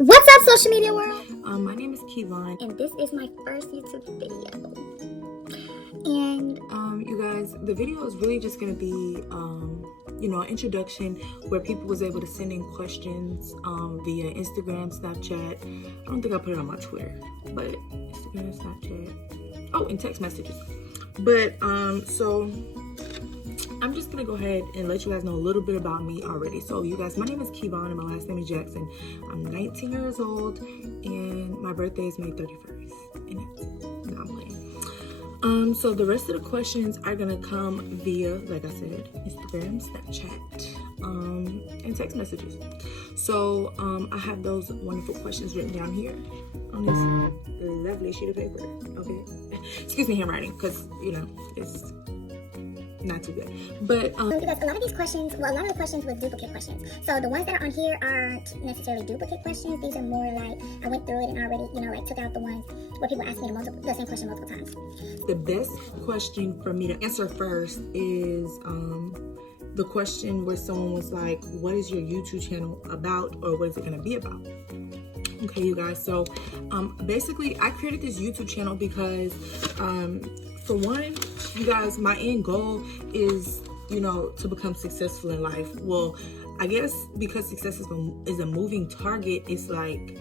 What's up, social media world? My name is Kevon, And this is my first YouTube video. And you guys, the video is really just gonna be an introduction where people was able to send in questions via Instagram, Snapchat. I don't think I put it on my Twitter, but Instagram, Snapchat, and text messages. But so I'm just gonna go ahead and let you guys know a little bit about me already. So you guys, my name is Kevon and my last name is Jackson. I'm 19 years old and my birthday is May 31st. And no, I'm playing. So the rest of the questions are gonna come via, like I said, Instagram, Snapchat, and text messages. So I have those wonderful questions written down here on this lovely sheet of paper. Okay, excuse me, handwriting, because it's not too good. But because a lot of the questions were duplicate questions. So the ones that are on here aren't necessarily duplicate questions. These are more like I went through it and already, took out the ones where people ask me the same question multiple times. The best question for me to answer first is the question where someone was like, what is your YouTube channel about, or what is it going to be about? Okay, you guys, so basically I created this YouTube channel because for one, you guys, my end goal is to become successful in life. Well, I guess because success is a moving target, it's like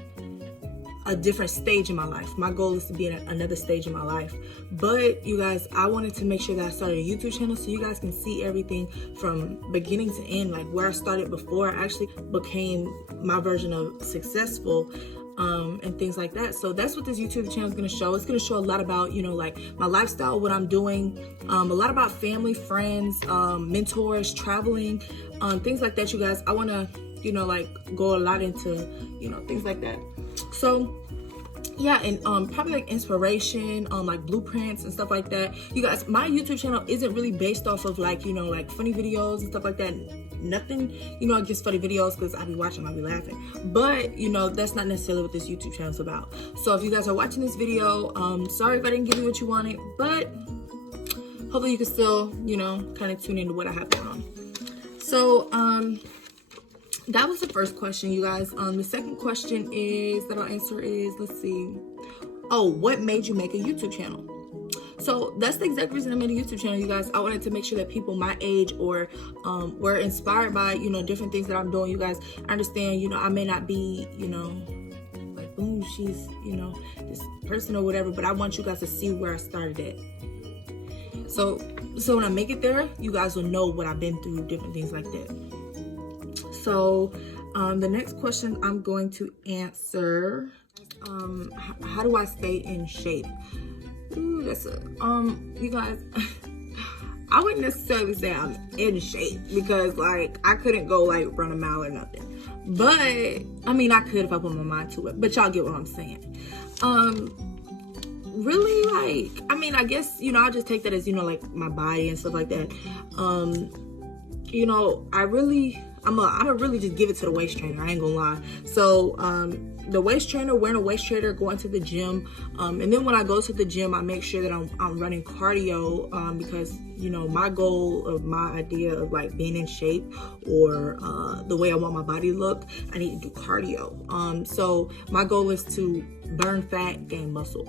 a different stage in my life. My goal is to be at another stage in my life. But you guys, I wanted to make sure that I started a YouTube channel so you guys can see everything from beginning to end, like where I started before I actually became my version of successful, and things like that. So that's what this YouTube channel is going to show. It's going to show a lot about, like my lifestyle, what I'm doing, a lot about family, friends, mentors, traveling, things like that, you guys. I want to, go a lot into, things like that. So yeah, and probably like inspiration, like blueprints and stuff like that. You guys, my YouTube channel isn't really based off of like funny videos and stuff like that. Nothing, against funny videos, because I be watching, I be laughing. But that's not necessarily what this YouTube channel is about. So if you guys are watching this video, sorry if I didn't give you what you wanted, but hopefully you can still, kind of tune into what I have going on. So that was the first question, you guys. The second question that I'll answer is, let's see. What made you make a YouTube channel? So that's the exact reason I made a YouTube channel, you guys. I wanted to make sure that people my age or were inspired by, different things that I'm doing. You guys, I understand, I may not be, like, boom, she's, this person or whatever, but I want you guys to see where I started at. So when I make it there, you guys will know what I've been through, different things like that. So the next question I'm going to answer, how do I stay in shape? Ooh, that's you guys, I wouldn't necessarily say I'm in shape because like I couldn't go like run a mile or nothing. But I mean I could if I put my mind to it. But y'all get what I'm saying. Really, like, I mean, I guess, I'll just take that as, like my body and stuff like that. I'ma really just give it to the waist trainer. I ain't gonna lie. So the waist trainer, wearing a waist trainer, going to the gym, and then when I go to the gym, I make sure that I'm running cardio, because my goal of my idea of like being in shape or the way I want my body to look, I need to do cardio. So my goal is to burn fat, gain muscle.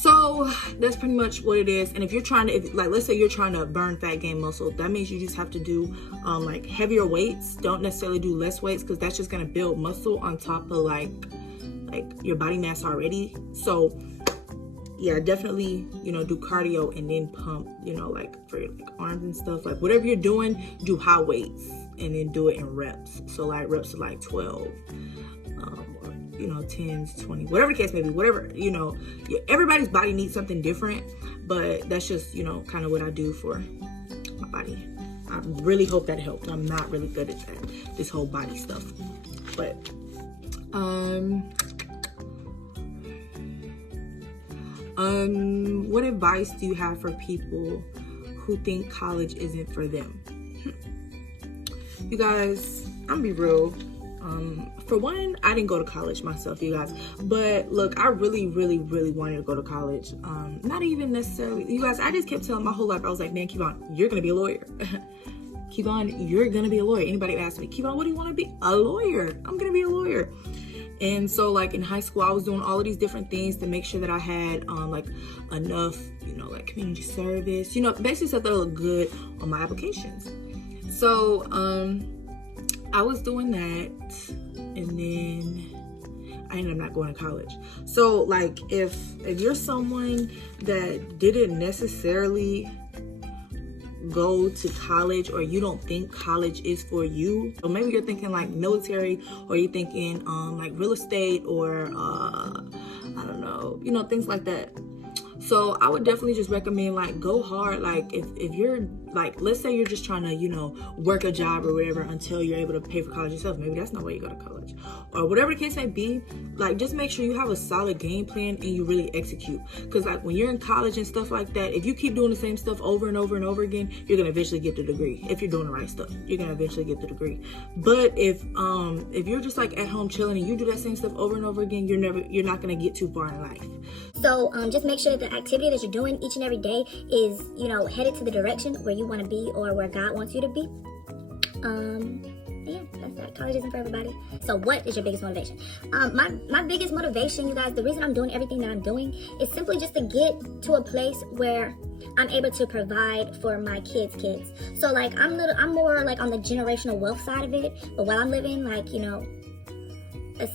So that's pretty much what it is. And if you're trying to, let's say you're trying to burn fat, gain muscle, that means you just have to do like heavier weights. Don't necessarily do less weights, because that's just going to build muscle on top of like your body mass already. So yeah, definitely, do cardio and then pump, like for like arms and stuff, like whatever you're doing, do high weights and then do it in reps. So like reps are like 12, 10s, 20, whatever the case may be, whatever, everybody's body needs something different, but that's just, kind of what I do for my body. I really hope that helped. I'm not really good at that, this whole body stuff, but, what advice do you have for people who think college isn't for them? You guys, I'm gonna be real. For one, I didn't go to college myself, you guys. But look, I really, really, really wanted to go to college. Not even necessarily, you guys, I just kept telling my whole life, I was like, man, Kevon, you're gonna be a lawyer. Kevon, you're gonna be a lawyer. Anybody ask me, Kevon, what do you want to be? A lawyer. I'm gonna be a lawyer. And so like in high school, I was doing all of these different things to make sure that I had like enough, you know, like community service, you know, basically stuff that looked good on my applications. So I was doing that, and then I ended up not going to college. So like if you're someone that didn't necessarily go to college, or you don't think college is for you, or maybe you're thinking like military, or you're thinking like real estate, or I don't know, you know, things like that. So I would definitely just recommend like go hard. Like if you're like, let's say you're just trying to, you know, work a job or whatever until you're able to pay for college yourself. Maybe that's not why you go to college, or whatever the case may be. Like just make sure you have a solid game plan and you really execute. Because like when you're in college and stuff like that, if you keep doing the same stuff over and over and over again, you're gonna eventually get the degree. If you're doing the right stuff, you're gonna eventually get the degree. But if you're just like at home chilling and you do that same stuff over and over again, you're not gonna get too far in life. So just make sure the activity that you're doing each and every day is, you know, headed to the direction where you want to be, or where God wants you to be. Yeah, that's that. College isn't for everybody. So what is your biggest motivation? My biggest motivation, you guys, the reason I'm doing everything that I'm doing is simply just to get to a place where I'm able to provide for my kids. So like I'm more like on the generational wealth side of it. But while I'm living, like, you know, it's,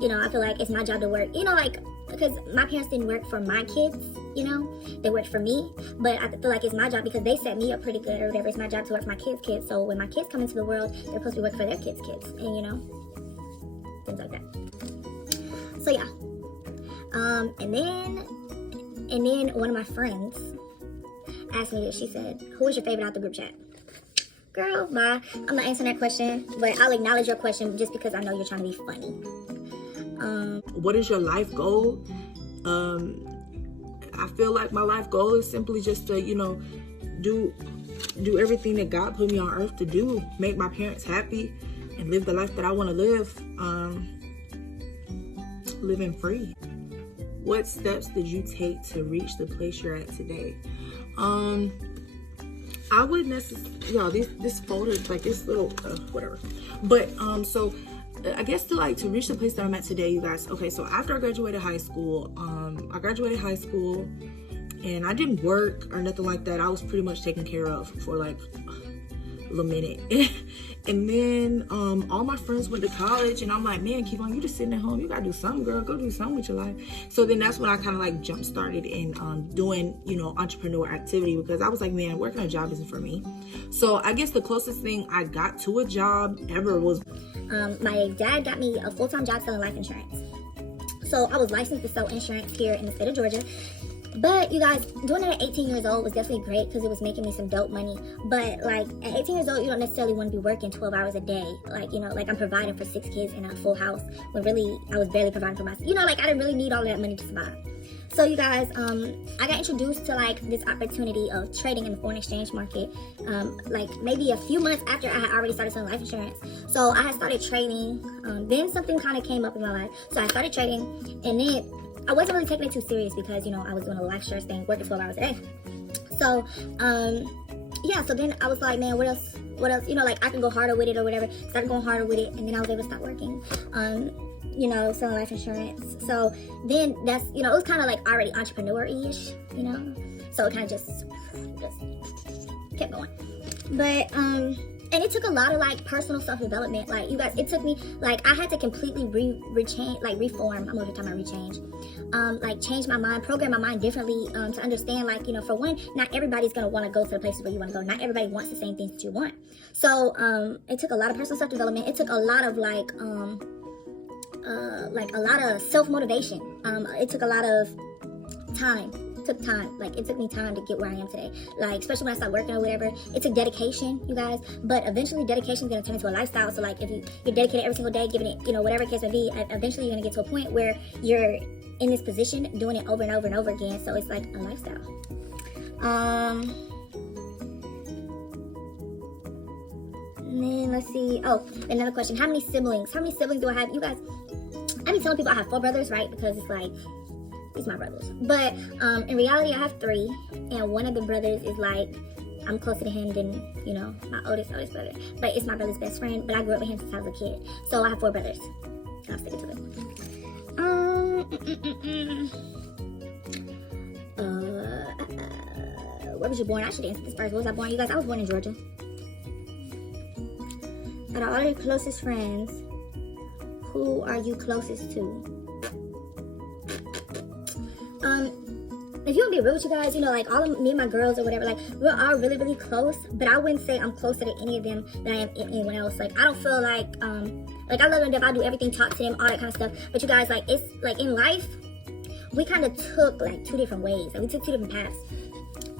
you know, I feel like it's my job to work, you know, like, because my parents didn't work for my kids, you know, they worked for me. But I feel like it's my job because they set me up pretty good or whatever. It's my job to work for my kids. So when my kids come into the world, they're supposed to be working for their kids, and, you know, things like that. So yeah, and then one of my friends asked me this. She said, "Who is your favorite out the group chat?" Girl, bye. I'm not answering that question, but I'll acknowledge your question just because I know you're trying to be funny. What is your life goal? I feel like my life goal is simply just to, you know, do everything that God put me on earth to do, make my parents happy, and live the life that I want to live, living free. What steps did you take to reach the place you're at today? I wouldn't necessarily, this folder is like this little, whatever. But, so I guess to reach the place that I'm at today, you guys. Okay, so after I graduated high school, and I didn't work or nothing like that. I was pretty much taken care of for like a minute. And then all my friends went to college, and I'm like, man, Kevon, you just sitting at home. You gotta do something, girl. Go do something with your life. So then that's when I kind of like jump started in doing, you know, entrepreneur activity, because I was like, man, working a job isn't for me. So I guess the closest thing I got to a job ever was my dad got me a full-time job selling life insurance. So I was licensed to sell insurance here in the state of Georgia. But you guys, doing it at 18 years old was definitely great because it was making me some dope money. But like at 18 years old, you don't necessarily want to be working 12 hours a day. Like, you know, like I'm providing for 6 kids in a full house when really I was barely providing for myself. You know, like I didn't really need all of that money to survive. So you guys, I got introduced to like this opportunity of trading in the foreign exchange market, like maybe a few months after I had already started selling life insurance. So I had started trading. Then something kind of came up in my life. So I started trading, and then I wasn't really taking it too serious because, you know, I was doing a life insurance thing, working 12 hours a day. So, yeah, so then I was like, man, what else, you know, like I can go harder with it or whatever. Started going harder with it, and then I was able to stop working, you know, selling life insurance. So then that's, you know, it was kind of like already entrepreneur-ish, you know, so it kind of just kept going. But, and it took a lot of like personal self-development. Like you guys, it took me, like I had to completely reform. I'm over talking about rechange. Like change my mind, program my mind differently, to understand, like, you know, for one, not everybody's gonna want to go to the places where you want to go. Not everybody wants the same things that you want. So it took a lot of personal self-development. It took a lot of like a lot of self-motivation. It took a lot of time. Took time. Like it took me time to get where I am today. Like especially when I started working or whatever, it took dedication, you guys. But eventually dedication is gonna turn into a lifestyle. So like if you're dedicated every single day, giving it, you know, whatever case may be, eventually you're gonna get to a point where you're in this position doing it over and over and over again. So it's like a lifestyle. And then let's see. Oh, another question. How many siblings do I have? You guys, I be telling people I have 4 brothers, right? Because it's like, these my brothers. But in reality, I have 3, and one of the brothers is like, I'm closer to him than, you know, my oldest brother. But it's my brother's best friend, but I grew up with him since I was a kid. So I have 4 brothers. I'll stick it to this one. Where was you born? I should answer this first. Where was I born? You guys, I was born in Georgia. Out of all your closest friends, who are you closest to? If you want to be real with you guys, you know, like all of me and my girls or whatever, like we're all really, really close, but I wouldn't say I'm closer to any of them than I am anyone else. Like I don't feel like I love them to death. I do everything, talk to them, all that kind of stuff. But you guys, like it's like in life, we kind of took like two different ways. Like we took two different paths.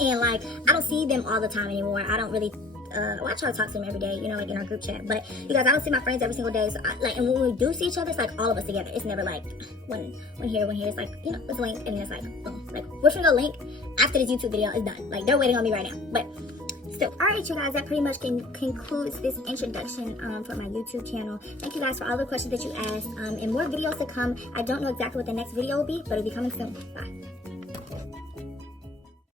And like I don't see them all the time anymore. I don't really well, I try to talk to them every day, you know, like in our group chat. But you guys, I don't see my friends every single day. So and when we do see each other, it's like all of us together. It's never like one here. It's like, you know, it's linked and it's like boom. Like we're gonna go link after this YouTube video is done. Like they're waiting on me right now. But still, alright you guys, that pretty much concludes this introduction for my YouTube channel. Thank you guys for all the questions that you asked. And more videos to come. I don't know exactly what the next video will be, but it'll be coming soon. Bye.